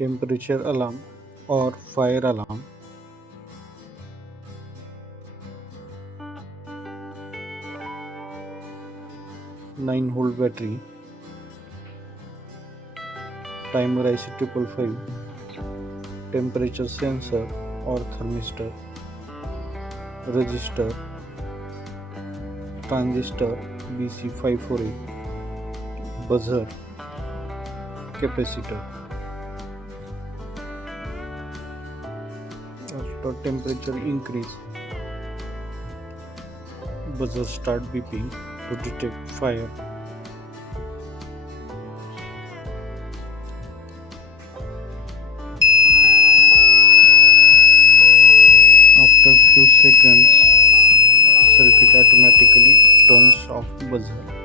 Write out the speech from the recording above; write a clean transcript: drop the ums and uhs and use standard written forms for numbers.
temperature alarm or fire alarm, 9-volt battery, timer IC555, temperature sensor or thermistor, resistor, transistor BC548, buzzer, capacitor. After temperature increase, buzzer start beeping to detect fire. After few seconds, circuit automatically turns off buzzer.